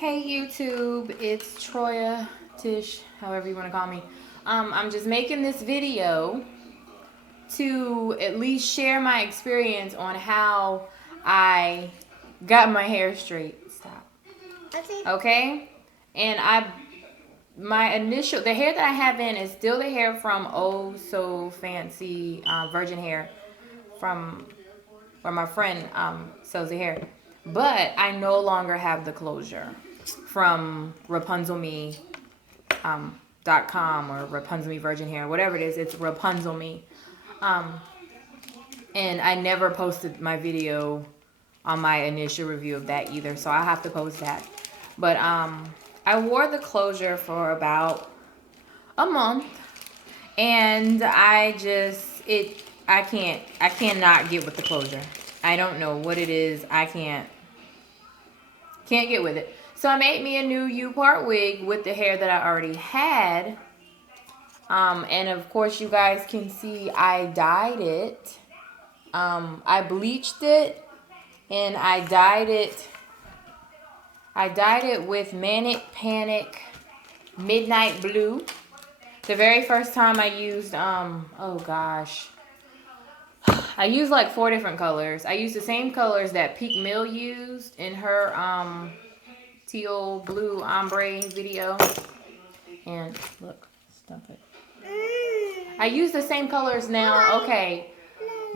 Hey YouTube, it's Troya, Tish, however you want to call me. I'm just making this video to at least share my experience on how I got my hair straight. Stop. Okay? And the hair that I have in is still the hair from Oh So Fancy Virgin Hair from where my friend sells the hair. But I no longer have the closure from RapunzelMe.com or Rapunzel Me Virgin Hair, whatever it is. It's Rapunzel Me. And I never posted my video on my initial review of that either, so I have to post that. But I wore the closure for about a month, and I cannot get with the closure. I don't know what it is. I can't get with it. So I made me a new U-part wig with the hair that I already had. And of course you guys can see I dyed it. I bleached it and I dyed it with Manic Panic Midnight Blue. The very first time I used, oh gosh. I used like 4 different colors. I used the same colors that Peak Mill used in her teal blue ombre video. And look, stop it. I used the same colors now. Okay,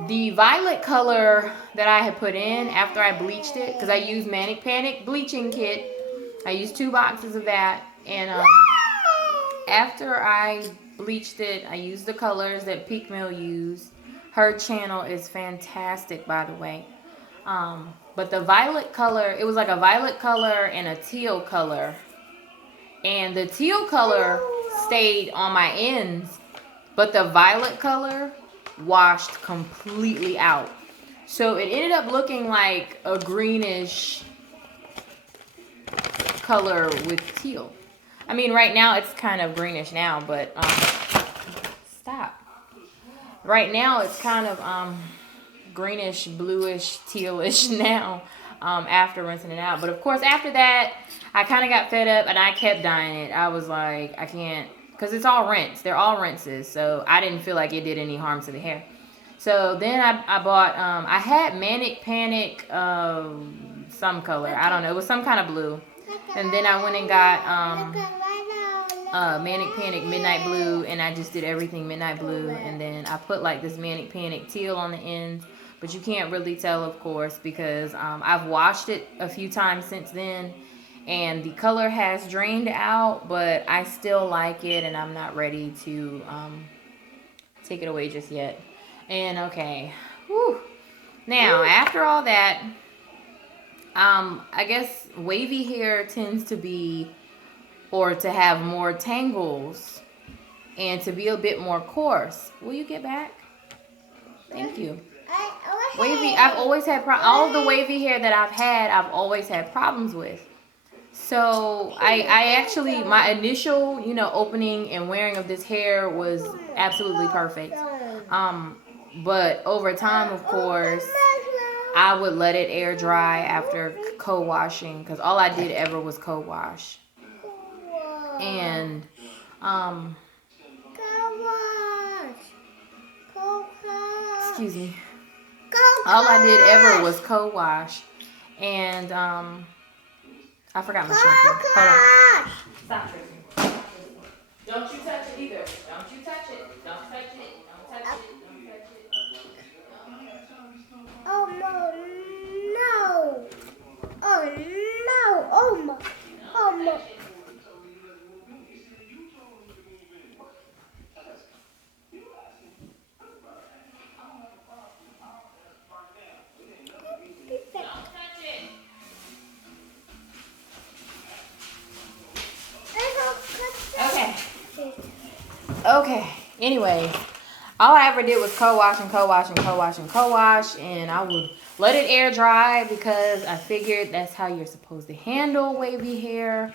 the violet color that I had put in after I bleached it, because I used Manic Panic bleaching kit. I used 2 boxes of that, and after I bleached it, I used the colors that Peak Mill used. Her channel is fantastic, by the way. But the violet color, it was like a violet color and a teal color. And the teal color stayed on my ends, but the violet color washed completely out. So it ended up looking like a greenish color with teal. I mean, right now it's kind of greenish now, but stop. Right now it's kind of greenish, bluish, tealish now after rinsing it out. But of course, after that, I kind of got fed up and I kept dyeing it. I was like, I can't, because it's all rinse. They're all rinses. So I didn't feel like it did any harm to the hair. So then I bought, I had Manic Panic some color. I don't know. It was some kind of blue. And then I went and got Manic Panic Midnight Blue, and I just did everything midnight blue. And then I put like this Manic Panic teal on the end, but you can't really tell, of course, because I've washed it a few times since then, and the color has drained out, but I still like it, and I'm not ready to take it away just yet. And okay, whew. Now after all that, I guess wavy hair tends to be, or to have more tangles and to be a bit more coarse. Will you get back? Thank you. Wavy, I've always had all of the wavy hair that I've had, I've always had problems with. So I actually, my initial, opening and wearing of this hair was absolutely perfect. But over time, of course, I would let it air dry after co-washing, because all I did ever was co-wash. And excuse me, all I did ever was co-wash. And I forgot my shampoo. Hold on. Stop, Tracy. Don't you touch it either. Don't you touch it. Don't touch it. Don't touch it. Don't touch it. Oh no. Oh no. Oh my. Oh no. Okay. Anyway, all I ever did was co-wash and co-wash and co-wash and co-wash, and I would let it air dry because I figured that's how you're supposed to handle wavy hair.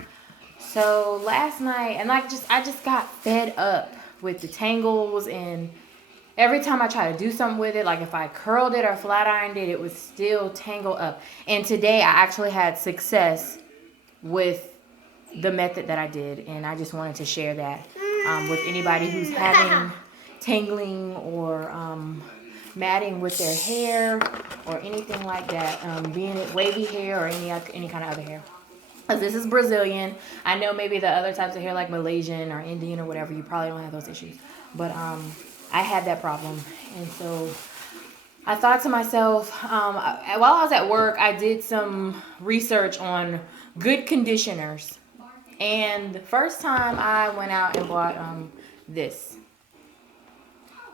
So last night, and I just got fed up with the tangles, and every time I try to do something with it, like if I curled it or flat ironed it, it would still tangle up. And today I actually had success with the method that I did, and I just wanted to share that with anybody who's having tangling or matting with their hair or anything like that, being it wavy hair or any kind of other hair. Because this is Brazilian. I know maybe the other types of hair like Malaysian or Indian or whatever, you probably don't have those issues. But I had that problem. And so I thought to myself, while I was at work, I did some research on good conditioners. And the first time I went out and bought this.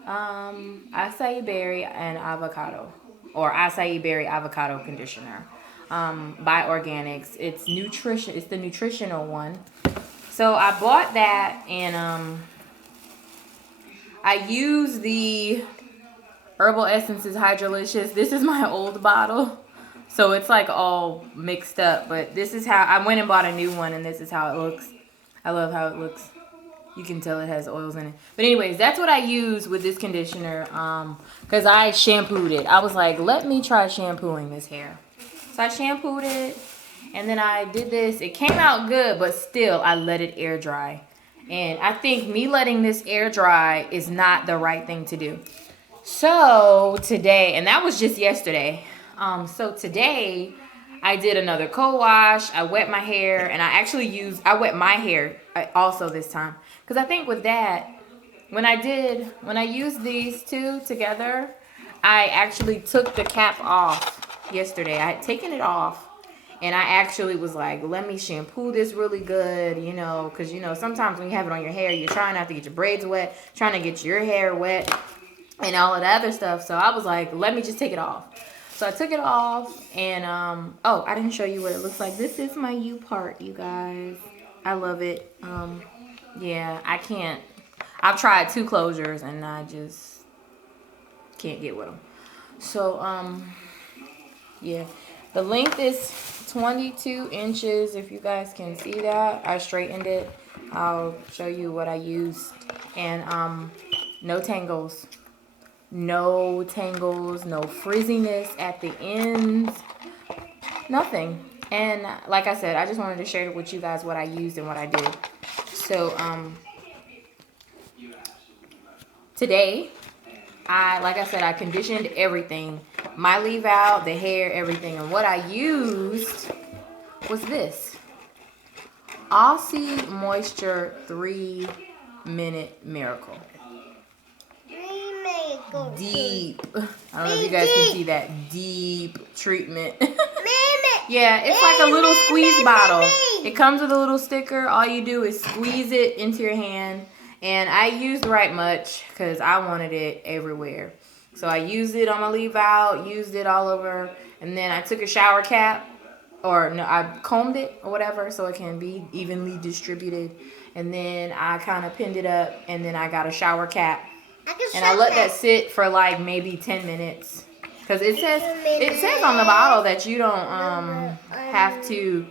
Acai berry and avocado. Or acai berry avocado conditioner. By Organics. It's nutrition. It's the nutritional one. So I bought that, and I use the Herbal Essences Hydrolicious. This is my old bottle, so it's like all mixed up. But this is how I went and bought a new one, and this is how it looks. I love how it looks. You can tell it has oils in it. But anyways, that's what I use with this conditioner. Because I shampooed it. I was like, let me try shampooing this hair. So I shampooed it, and then I did this. It came out good, but still I let it air dry. And I think me letting this air dry is not the right thing to do. So today, and that was just yesterday. So today I did another co-wash. I wet my hair, and I wet my hair also this time. Because I think with that, when I used these two together, I actually took the cap off yesterday. I had taken it off, and I actually was like, let me shampoo this really good, because sometimes when you have it on your hair, you're trying not to get your braids wet, trying to get your hair wet and all of the other stuff. So I was like, let me just take it off. So I took it off, and I didn't show you what it looks like. This is my U part, you guys. I love it. Yeah, I've tried 2 closures, and I just can't get with them. So yeah, the length is 22 inches, if you guys can see that. I straightened it. I'll show you what I used. And no tangles. No tangles, no frizziness at the ends. Nothing. And like I said, I just wanted to share with you guys what I used and what I did. So today, like I said, I conditioned everything. My leave out, the hair, everything. And what I used was this. Aussie Moisture 3-minute Miracle. Deep. I don't know if you guys can see that. Deep treatment. Yeah, it's like a little squeeze bottle. It comes with a little sticker. All you do is squeeze it into your hand. And I used right much because I wanted it everywhere. So I used it on my leave out, used it all over, and then I took a shower cap, I combed it or whatever so it can be evenly distributed. And then I kind of pinned it up, and then I got a shower cap. And I let that sit for like maybe 10 minutes. Because it says on the bottle that you don't have to,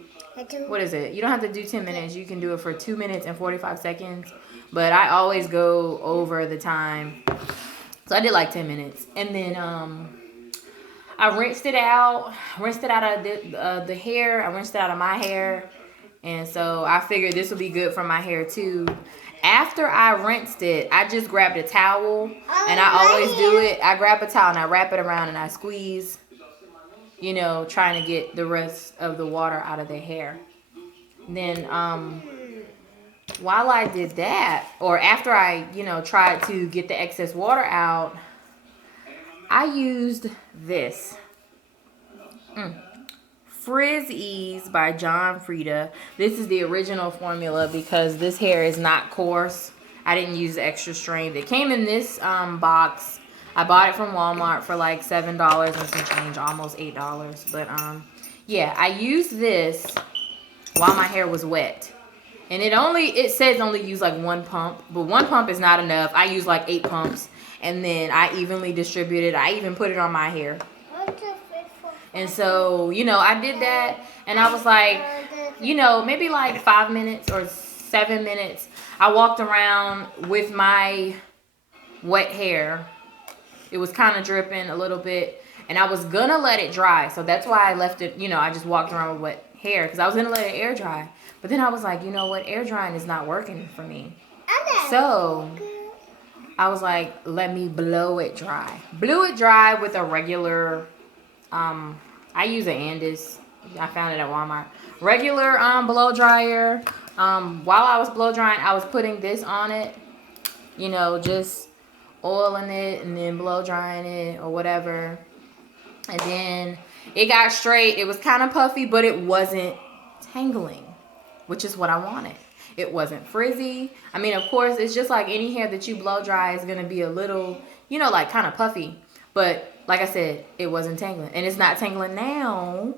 what is it? You don't have to do 10 minutes. You can do it for 2 minutes and 45 seconds. But I always go over the time. So I did like 10 minutes. And then I rinsed it out of the hair. I rinsed it out of my hair. And so I figured this would be good for my hair too. After I rinsed it, I just grabbed a towel. And I always do it. I grab a towel and I wrap it around and I squeeze, trying to get the rest of the water out of the hair. Then while I did that, or after I, tried to get the excess water out, I used this. FRIZZ by John Frieda. This is the original formula because this hair is not coarse. I didn't use extra strength. It came in this box. I bought it from Walmart for like $7 and some change, almost $8. But yeah, I used this while my hair was wet. And it says only use like 1 pump, but 1 pump is not enough. I used like 8 pumps, and then I evenly distributed. I even put it on my hair. And so, I did that, and I was like, maybe like 5 minutes or 7 minutes, I walked around with my wet hair. It was kind of dripping a little bit, and I was gonna let it dry. So that's why I left it, I just walked around with wet hair because I was gonna let it air dry. But then I was like, you know what? Air drying is not working for me. So I was like, let me blow it dry. Blew it dry with a regular, I use an Andis. I found it at Walmart. Regular blow dryer. While I was blow drying, I was putting this on it. You know, just oiling it and then blow drying it or whatever. And then it got straight. It was kind of puffy, but it wasn't tangling, which is what I wanted. It wasn't frizzy. I mean, of course, it's just like any hair that you blow dry is going to be a little, you know, like kind of puffy. But like I said, it wasn't tangling. And it's not tangling now,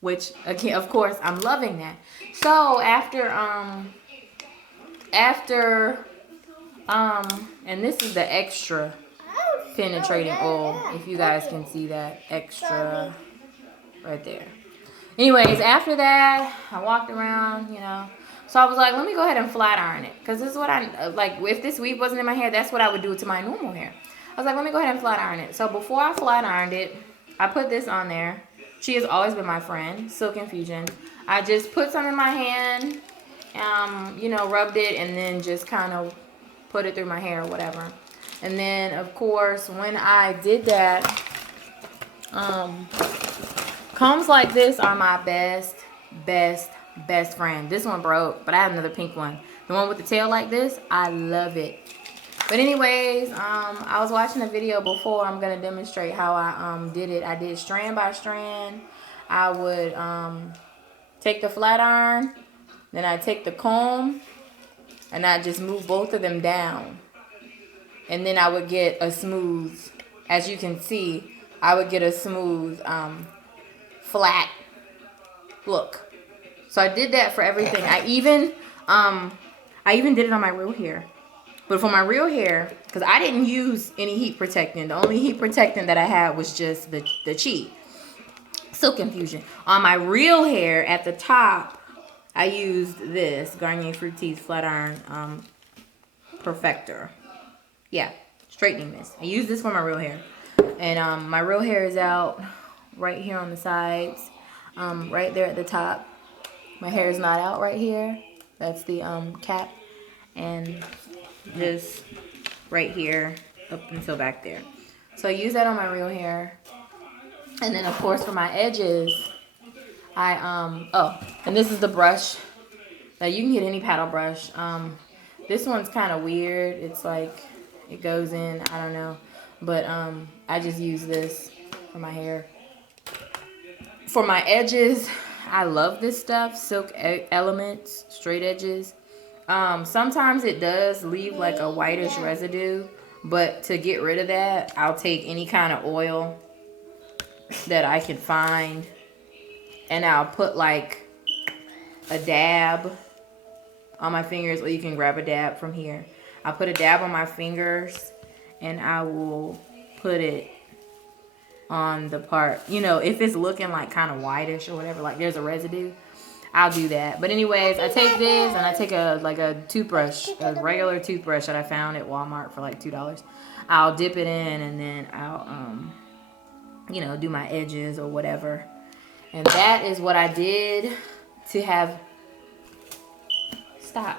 which, again, of course, I'm loving that. So after, and this is the extra penetrating oil, if you guys can see that extra right there. Anyways, after that, I walked around, you know. So I was like, let me go ahead and flat iron it. Because this is what I, like, if this weave wasn't in my hair, that's what I would do to my normal hair. I was like, let me go ahead and flat iron it. So before I flat ironed it, I put this on there. She has always been my friend, Silk Infusion. I just put some in my hand, you know, rubbed it, and then just kind of put it through my hair or whatever. And then, of course, when I did that, combs like this are my best friend. This one broke, but I have another pink one. The one with the tail like this, I love it. But anyways, I was watching a video before. I'm going to demonstrate how I did it. I did strand by strand. I would take the flat iron, then I take the comb, and I just move both of them down. And then I would get a smooth, as you can see, I would get a smooth, flat look. So I did that for everything. I even did it on my real hair. But for my real hair, because I didn't use any heat protectant. The only heat protectant that I had was just the Chi Silk Infusion. On my real hair, at the top, I used this Garnier Fructis Flat Iron Perfector. Yeah, straightening mist. I use this for my real hair. And my real hair is out right here on the sides. Right there at the top. My hair is not out right here. That's the cap. And this right here up until back there. So I use that on my real hair. And then of course for my edges, and this is the brush. Now you can get any paddle brush. This one's kind of weird. It's like it goes in, I don't know. But I just use this for my hair. For my edges, I love this stuff. Silk Elements, straight edges. Sometimes it does leave like a whitish residue, but to get rid of that, I'll take any kind of oil that I can find, and I'll put like a dab on my fingers, or you can grab a dab from here. I'll put a dab on my fingers, and I will put it on the part, you know, if it's looking like kind of whitish or whatever, like there's a residue, I'll do that. But anyways, I take this and I take a toothbrush, a regular toothbrush that I found at Walmart for like $2. I'll dip it in, and then I'll, you know, do my edges or whatever. And that is what I did to have, to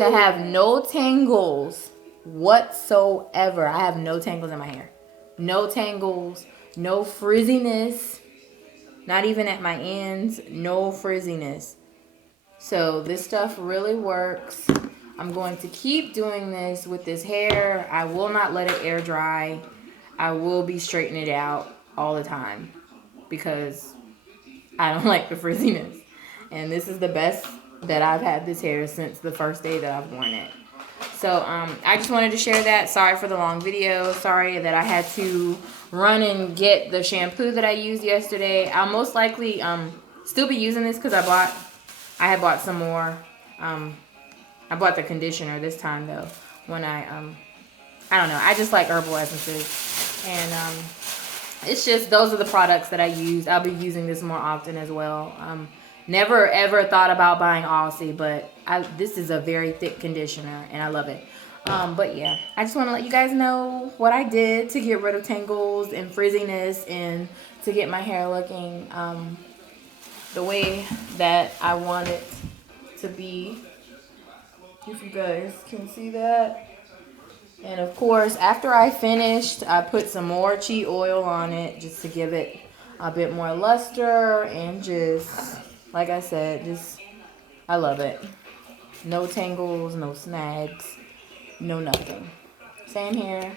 have no tangles whatsoever. I have no tangles in my hair. No tangles, no frizziness. Not even at my ends, no frizziness. So this stuff really works. I'm going to keep doing this with this hair. I will not let it air dry. I will be straightening it out all the time because I don't like the frizziness. And this is the best that I've had this hair since the first day that I've worn it. So I just wanted to share that. Sorry for the long video. Sorry that I had to run and get the shampoo that I used yesterday. I'll most likely still be using this because I had bought some more. I bought the conditioner this time though. When I don't know. I just like herbal essences, and it's just those are the products that I use. I'll be using this more often as well. Never ever thought about buying Aussie, but this is a very thick conditioner and I love it. But yeah, I just want to let you guys know what I did to get rid of tangles and frizziness and to get my hair looking the way that I want it to be. If you guys can see that. And of course, after I finished, I put some more cheat oil on it just to give it a bit more luster, and just, like I said, just, I love it. No tangles, no snags, no nothing. Same here,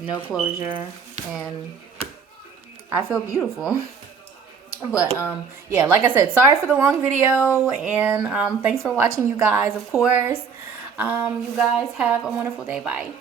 no closure, and I feel beautiful. But yeah, like I said, sorry for the long video, and thanks for watching, you guys. Of course, you guys have a wonderful day. Bye.